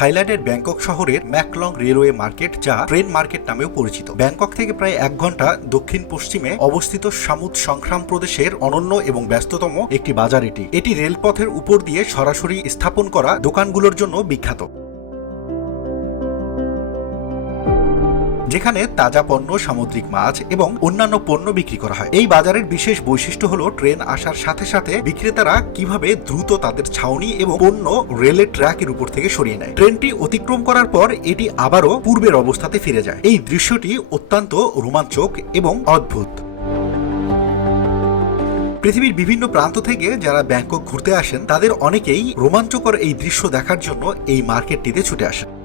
থাইল্যান্ডের ব্যাংকক শহরের Maeklong railway market যা ট্রেন মার্কেট নামেও পরিচিত। ব্যাংকক থেকে প্রায় এক ঘণ্টা দক্ষিণ পশ্চিমে অবস্থিত সামুদ সংগ্রাম প্রদেশের অনন্য এবং ব্যস্ততম একটি বাজার এটি। এটি রেলপথের উপর দিয়ে সরাসরি স্থাপন করা দোকানগুলোর জন্য বিখ্যাত। যেখানে তাজা পণ্য, সামুদ্রিক মাছ এবং অন্যান্য পণ্য বিক্রি করা হয়। এই বাজারের বিশেষ বৈশিষ্ট্য হলো ট্রেন আসার সাথে সাথে বিক্রেতারা কীভাবে দ্রুত তাদের ছাউনি এবং পণ্য রেলের ট্র্যাকের উপর থেকে সরিয়ে নেয়। ট্রেনটি অতিক্রম করার পর এটি আবারও পূর্বের অবস্থাতে ফিরে যায়। এই দৃশ্যটি অত্যন্ত রোমাঞ্চক এবং অদ্ভুত। পৃথিবীর বিভিন্ন প্রান্ত থেকে যারা ব্যাংকক ঘুরতে আসেন, তাদের অনেকেই রোমাঞ্চকর এই দৃশ্য দেখার জন্য এই মার্কেটটিতে ছুটে আসেন।